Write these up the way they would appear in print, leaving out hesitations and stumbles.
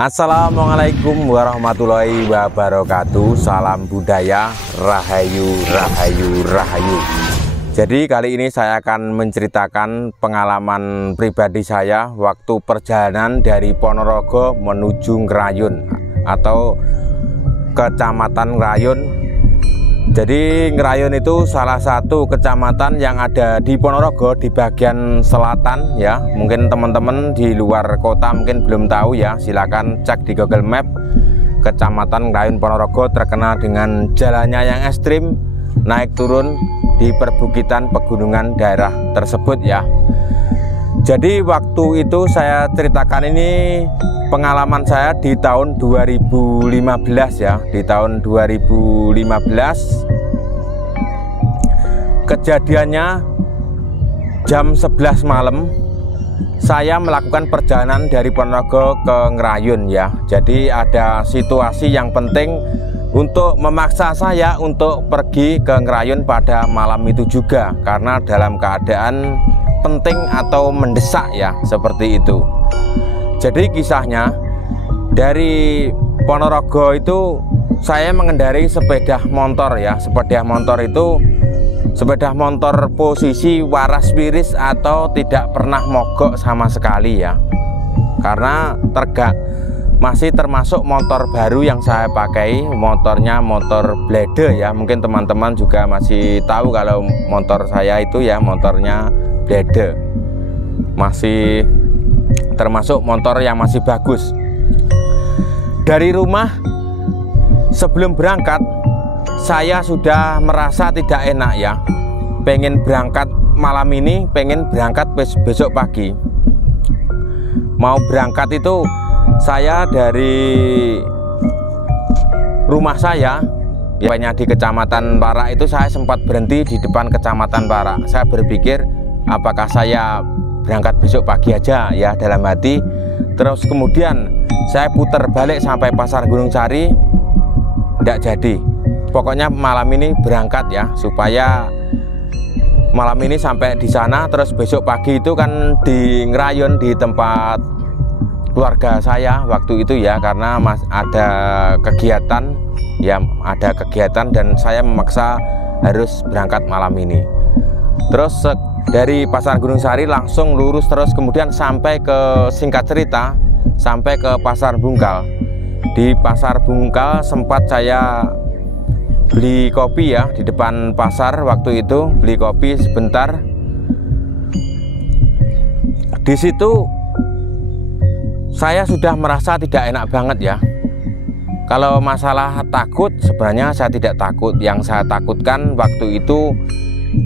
Assalamualaikum warahmatullahi wabarakatuh. Salam budaya, rahayu, rahayu, rahayu. Jadi kali ini saya akan menceritakan pengalaman pribadi saya waktu perjalanan dari Ponorogo menuju Ngrayun atau Kecamatan Ngrayun. Jadi Ngrayun itu salah satu kecamatan yang ada di Ponorogo di bagian selatan ya. Mungkin teman-teman di luar kota mungkin belum tahu ya. Silakan cek di Google Map. Kecamatan Ngrayun Ponorogo terkenal dengan jalannya yang ekstrim, naik turun di perbukitan pegunungan daerah tersebut ya. Jadi waktu itu saya ceritakan ini pengalaman saya di tahun 2015 ya. Di tahun 2015 kejadiannya jam 11 malam saya melakukan perjalanan dari Ponorogo ke Ngrayun ya. Jadi ada situasi yang penting untuk memaksa saya untuk pergi ke Ngrayun pada malam itu juga, karena dalam keadaan penting atau mendesak ya, seperti itu. Jadi kisahnya dari Ponorogo itu saya mengendarai sepeda motor ya. Sepeda motor itu sepeda motor posisi waras wiris atau tidak pernah mogok sama sekali ya. Karena masih termasuk motor baru yang saya pakai, motornya motor Blade ya. Mungkin teman-teman juga masih tahu kalau motor saya itu ya motornya Blade. Masih termasuk motor yang masih bagus. Dari rumah sebelum berangkat saya sudah merasa tidak enak ya. Pengen berangkat malam ini, pengen berangkat besok pagi. Mau berangkat itu saya dari rumah saya ya, di Kecamatan Parak itu saya sempat berhenti di depan Kecamatan Parak. Saya berpikir apakah saya berangkat besok pagi aja ya dalam hati. Terus kemudian saya putar balik sampai Pasar Gunung Sari, tidak jadi. Pokoknya malam ini berangkat ya, supaya malam ini sampai di sana. Terus besok pagi itu kan di Ngrayun, di tempat keluarga saya waktu itu ya, karena ada kegiatan ya, ada kegiatan dan saya memaksa harus berangkat malam ini. Terus dari Pasar Gunung Sari langsung lurus terus kemudian sampai ke, singkat cerita, sampai ke Pasar Bungkal. Di Pasar Bungkal sempat saya beli kopi ya di depan pasar waktu itu, beli kopi sebentar. Di situ saya sudah merasa tidak enak banget ya. Kalau masalah takut, sebenarnya saya tidak takut. Yang saya takutkan waktu itu,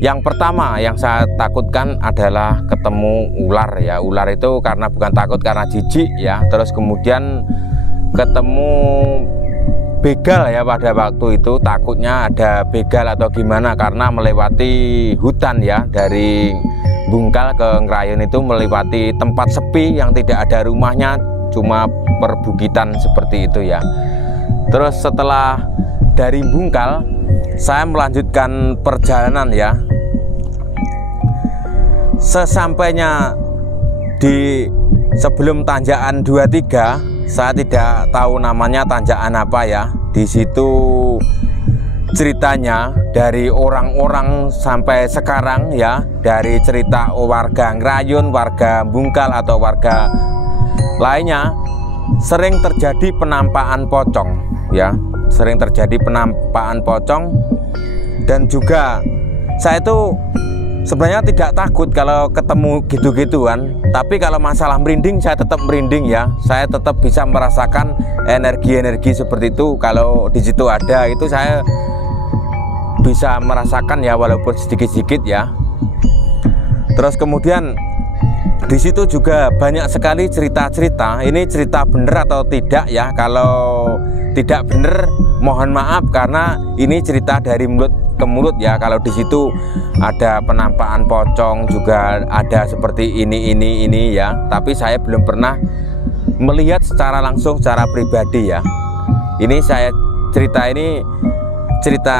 yang pertama yang saya takutkan adalah ketemu ular ya. Ular itu karena bukan takut, karena jijik ya. Terus kemudian ketemu begal ya, pada waktu itu takutnya ada begal atau gimana, karena melewati hutan ya. Dari Bungkal ke Ngrayun itu melewati tempat sepi yang tidak ada rumahnya, cuma perbukitan seperti itu ya. Terus setelah dari Bungkal saya melanjutkan perjalanan ya. Sesampainya di sebelum tanjakan 23, saya tidak tahu namanya tanjakan apa ya. Di situ ceritanya dari orang-orang sampai sekarang ya, dari cerita warga Ngrayun, warga Bungkal atau warga lainnya, sering terjadi penampakan pocong ya, sering terjadi penampakan pocong. Dan juga saya itu sebenarnya tidak takut kalau ketemu gitu-gituan, tapi kalau masalah merinding saya tetap merinding ya. Saya tetap bisa merasakan energi-energi seperti itu. Kalau di situ ada itu saya bisa merasakan ya, walaupun sedikit-sedikit ya. Terus kemudian di situ juga banyak sekali cerita-cerita. Ini cerita bener atau tidak ya? Kalau tidak bener mohon maaf, karena ini cerita dari mulut ke mulut ya. Kalau di situ ada penampakan pocong, juga ada seperti ini ya. Tapi saya belum pernah melihat secara langsung, secara pribadi ya. Ini saya cerita ini cerita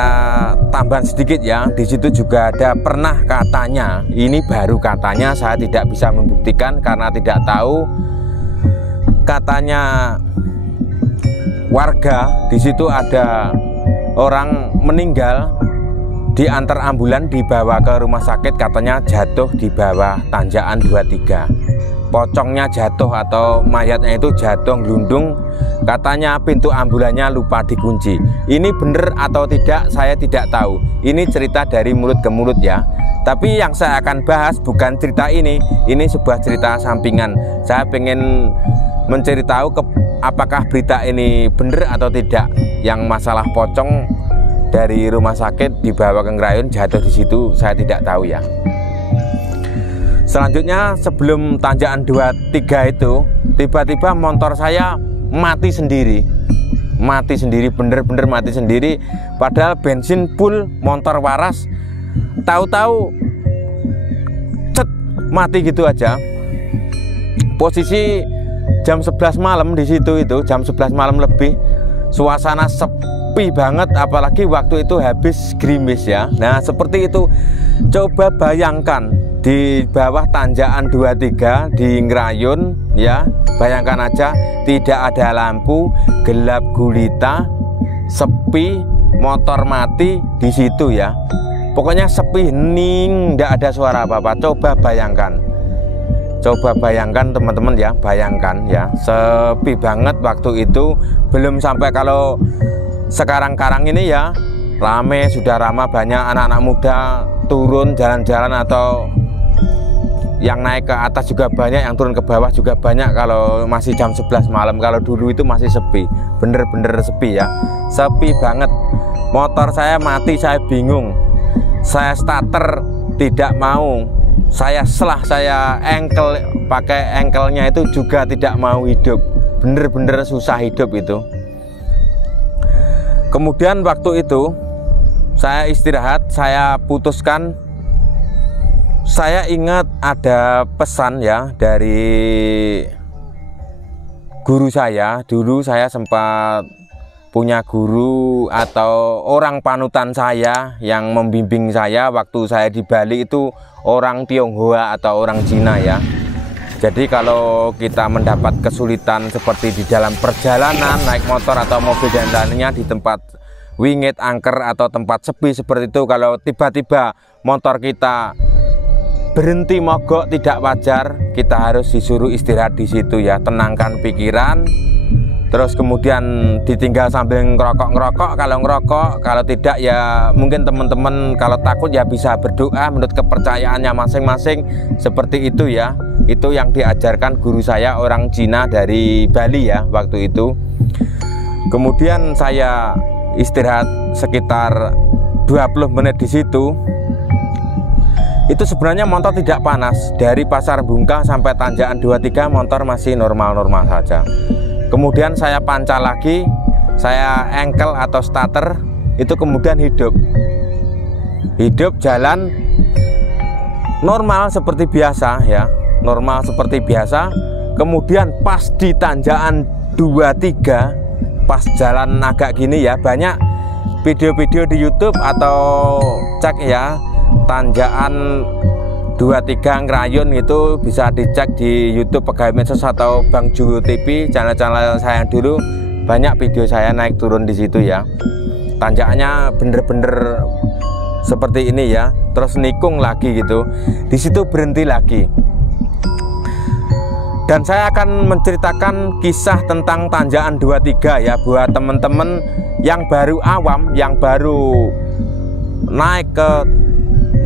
tambahan sedikit ya. Di situ juga ada pernah katanya, ini baru katanya, saya tidak bisa membuktikan karena tidak tahu. Katanya warga di situ ada orang meninggal, diantar ambulan dibawa ke rumah sakit, katanya jatuh di bawah tanjakan 23. Pocongnya jatuh atau mayatnya itu jatuh gelundung, katanya pintu ambulannya lupa dikunci. Ini benar atau tidak saya tidak tahu, ini cerita dari mulut ke mulut ya. Tapi yang saya akan bahas bukan cerita ini sebuah cerita sampingan. Saya pengen mencari tahu apakah berita ini benar atau tidak. Yang masalah pocong dari rumah sakit dibawa ke Ngrayun jatuh di situ, saya tidak tahu ya. Selanjutnya sebelum tanjakan 23 itu tiba-tiba motor saya mati sendiri, bener-bener mati sendiri. Padahal bensin full, motor waras, tahu-tahu cet mati gitu aja. Posisi jam 11 malam di situ, itu jam 11 malam lebih, suasana sepi banget, apalagi waktu itu habis gerimis ya. Nah seperti itu, coba bayangkan di bawah tanjakan 23 di Ngrayun ya, bayangkan aja, tidak ada lampu, gelap gulita, sepi, motor mati di situ ya. Pokoknya sepi, hening, tidak ada suara apa-apa. Coba bayangkan teman-teman ya, bayangkan ya, sepi banget waktu itu. Belum sampai kalau sekarang ini ya rame, sudah ramah, banyak anak-anak muda turun jalan-jalan atau yang naik ke atas juga banyak, yang turun ke bawah juga banyak kalau masih jam 11 malam. Kalau dulu itu masih sepi, bener-bener sepi ya, sepi banget. Motor saya mati, saya bingung, saya starter tidak mau, saya pakai engkelnya itu juga tidak mau hidup, bener-bener susah hidup itu. Kemudian waktu itu saya istirahat, saya putuskan, saya ingat ada pesan ya dari guru saya. Dulu saya sempat punya guru atau orang panutan saya yang membimbing saya waktu saya di Bali itu orang Tionghoa atau orang Cina ya. Jadi kalau kita mendapat kesulitan seperti di dalam perjalanan, naik motor atau mobil dan lainnya di tempat wingit, angker atau tempat sepi seperti itu, kalau tiba-tiba motor kita berhenti mogok tidak wajar, kita harus disuruh istirahat di situ ya, tenangkan pikiran. Terus kemudian ditinggal sambil ngerokok, kalau ngerokok, kalau tidak ya mungkin teman-teman kalau takut ya bisa berdoa menurut kepercayaannya masing-masing, seperti itu ya. Itu yang diajarkan guru saya orang Cina dari Bali ya waktu itu. Kemudian saya istirahat sekitar 20 menit di situ. Itu sebenarnya motor tidak panas, dari Pasar Bungkah sampai tanjakan 23 motor masih normal-normal saja. Kemudian saya pancal lagi, saya engkel atau starter, itu kemudian hidup jalan normal seperti biasa ya, normal seperti biasa. Kemudian pas di tanjakan 23, pas jalan agak gini ya, banyak video-video di YouTube atau cek ya, tanjakan 23 Ngrayun itu bisa dicek di YouTube Pegawai Medsos atau Bang Juhu TV, channel-channel saya dulu, banyak video saya naik turun di situ ya. Tanjakannya bener-bener seperti ini ya, terus nikung lagi gitu, di situ berhenti lagi. Dan saya akan menceritakan kisah tentang tanjakan 23 ya, buat teman-teman yang baru awam, yang baru naik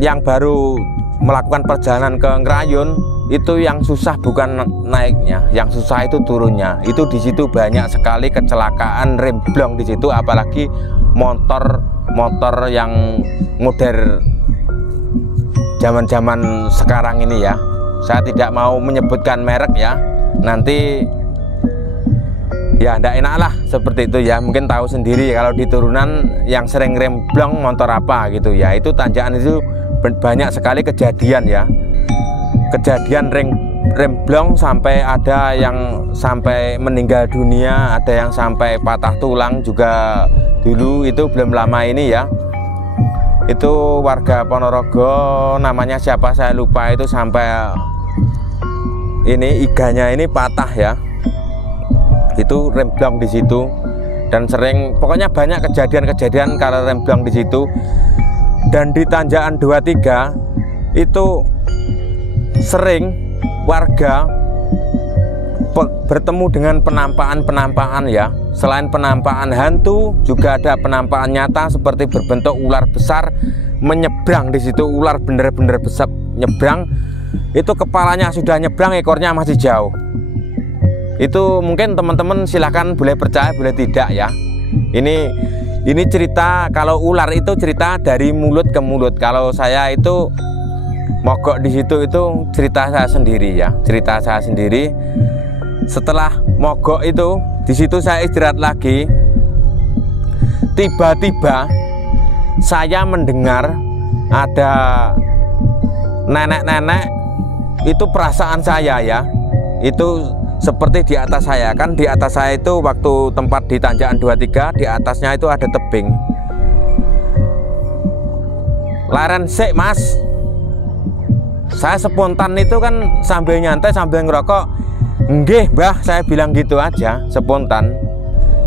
yang baru melakukan perjalanan ke Ngrayun. Itu yang susah bukan naiknya, yang susah itu turunnya. Itu di situ banyak sekali kecelakaan, remblong di situ, apalagi motor yang modern zaman-zaman sekarang ini ya. Saya tidak mau menyebutkan merek ya, nanti ya ndak enak lah seperti itu ya. Mungkin tahu sendiri kalau di turunan yang sering remblong motor apa gitu ya. Itu tanjakan itu banyak sekali kejadian ya, kejadian remblong, sampai ada yang sampai meninggal dunia, ada yang sampai patah tulang juga. Dulu itu belum lama ini ya, itu warga Ponorogo, namanya siapa saya lupa, itu sampai ini iganya ini patah ya, itu remblong di situ. dan sering, pokoknya banyak kejadian-kejadian kalau remblong di situ. Dan di tanjakan 23 itu sering warga bertemu dengan penampakan ya. Selain penampakan hantu, juga ada penampakan nyata seperti berbentuk ular besar menyeberang di situ. Ular bener-bener besar nyebrang, itu kepalanya sudah nyebrang, ekornya masih jauh. Itu mungkin teman-teman silahkan boleh percaya boleh tidak ya. Ini cerita, kalau ular itu cerita dari mulut ke mulut. Kalau saya itu mogok di situ itu cerita saya sendiri ya, cerita saya sendiri. Setelah mogok itu di situ saya istirahat lagi. Tiba-tiba saya mendengar ada nenek-nenek, itu perasaan saya ya, itu seperti di atas saya. Kan di atas saya itu waktu tempat di tanjakan 23, di atasnya itu ada tebing. Laren sik mas, saya spontan itu kan sambil nyantai sambil ngerokok. Nggih mbah, saya bilang gitu aja spontan.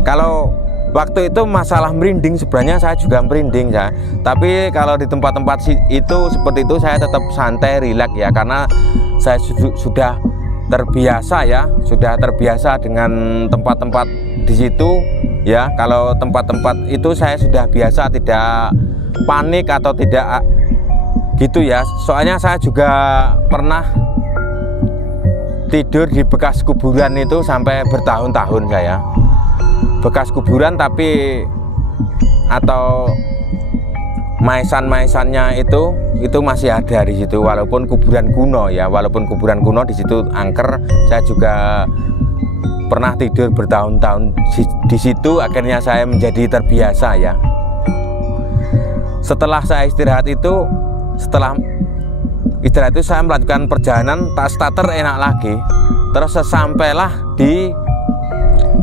Kalau waktu itu masalah merinding, sebenarnya saya juga merinding ya. Tapi kalau di tempat-tempat itu seperti itu saya tetap santai, rileks ya, karena saya sudah terbiasa ya, sudah terbiasa dengan tempat-tempat di situ ya. Kalau tempat-tempat itu saya sudah biasa, tidak panik atau tidak gitu ya. Soalnya saya juga pernah tidur di bekas kuburan itu sampai bertahun-tahun saya. Bekas kuburan tapi atau maesan-maesannya itu masih ada di situ, walaupun kuburan kuno ya, walaupun kuburan kuno di situ angker. Saya juga pernah tidur bertahun-tahun di situ, akhirnya saya menjadi terbiasa ya. Setelah saya istirahat itu, saya melanjutkan perjalanan, tak starter enak lagi. Terus sesampailah di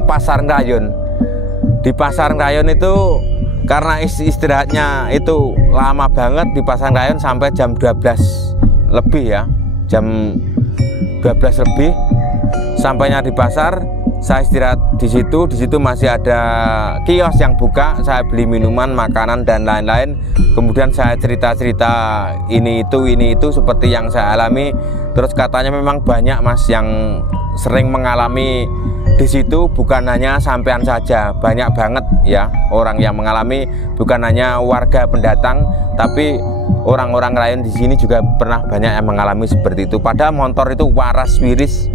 Pasar Ngrayon. Di Pasar Ngrayon itu karena istirahatnya itu lama banget di Pasar Ngrayon sampai jam 12 lebih ya, jam 12 lebih sampainya di pasar. Saya istirahat di situ masih ada kios yang buka, saya beli minuman, makanan dan lain-lain. Kemudian saya cerita-cerita ini itu seperti yang saya alami. Terus katanya memang banyak mas yang sering mengalami di situ, bukan hanya sampean saja, banyak banget ya orang yang mengalami, bukan hanya warga pendatang, tapi orang-orang lain di sini juga pernah banyak yang mengalami seperti itu. Padahal motor itu waras wiris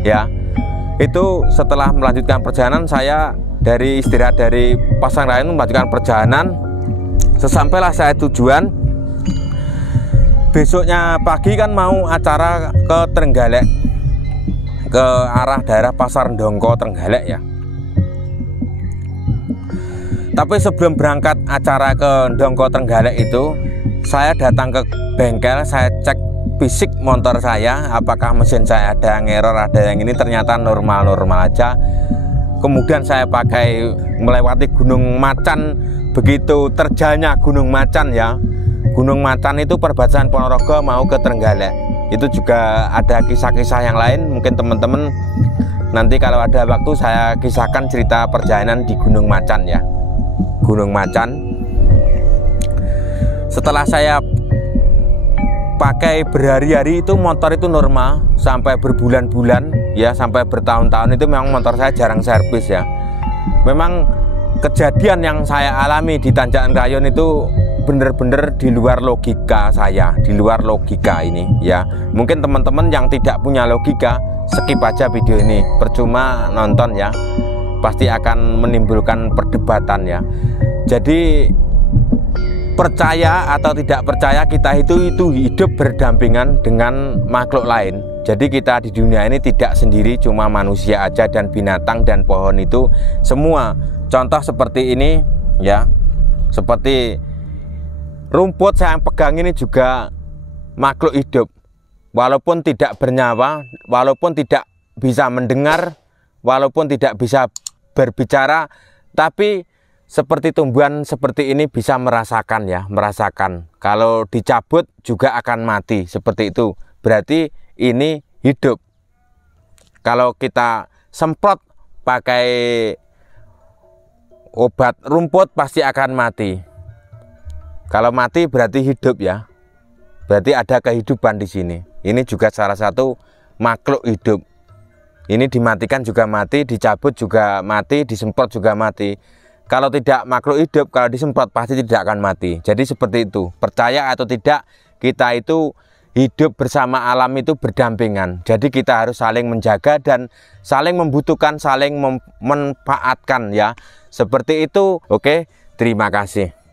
ya. Itu setelah melanjutkan perjalanan, saya dari istirahat dari Pasar Ngrayon melanjutkan perjalanan. Sesampailah saya tujuan, besoknya pagi kan mau acara ke Trenggalek, ke arah daerah Pasar Ndongko Trenggalek ya. Tapi sebelum berangkat acara ke Ndongko Trenggalek itu, saya datang ke bengkel, saya cek fisik motor saya, apakah mesin saya ada yang error, ada yang ini, ternyata normal-normal aja. Kemudian saya pakai melewati Gunung Macan. Begitu terjalnya Gunung Macan ya, Gunung Macan itu perbatasan Ponorogo mau ke Trenggalek. Itu juga ada kisah-kisah yang lain, mungkin teman-teman nanti kalau ada waktu saya kisahkan cerita perjalanan di Gunung Macan ya, Gunung Macan. Setelah saya pakai berhari-hari itu motor itu normal sampai berbulan-bulan ya, sampai bertahun-tahun itu memang motor saya jarang servis ya. Memang kejadian yang saya alami di Tanjakan Ngrayon itu bener-bener di luar logika saya, di luar logika ini ya. Mungkin teman-teman yang tidak punya logika skip aja video ini, percuma nonton ya, pasti akan menimbulkan perdebatan ya. Jadi percaya atau tidak percaya, kita itu hidup berdampingan dengan makhluk lain. Jadi kita di dunia ini tidak sendiri, cuma manusia aja dan binatang dan pohon itu semua. Contoh seperti ini ya, seperti rumput saya pegang ini juga makhluk hidup. Walaupun tidak bernyawa, walaupun tidak bisa mendengar, walaupun tidak bisa berbicara, tapi seperti tumbuhan seperti ini bisa merasakan ya, merasakan. Kalau dicabut juga akan mati, seperti itu. Berarti ini hidup. Kalau kita semprot pakai obat rumput pasti akan mati. Kalau mati berarti hidup ya. Berarti ada kehidupan di sini. Ini juga salah satu makhluk hidup. Ini dimatikan juga mati, dicabut juga mati, disemprot juga mati. Kalau tidak makhluk hidup, kalau disemprot pasti tidak akan mati. Jadi seperti itu. Percaya atau tidak, kita itu hidup bersama alam itu berdampingan. Jadi kita harus saling menjaga dan saling membutuhkan, saling memanfaatkan ya. Seperti itu. Oke, terima kasih.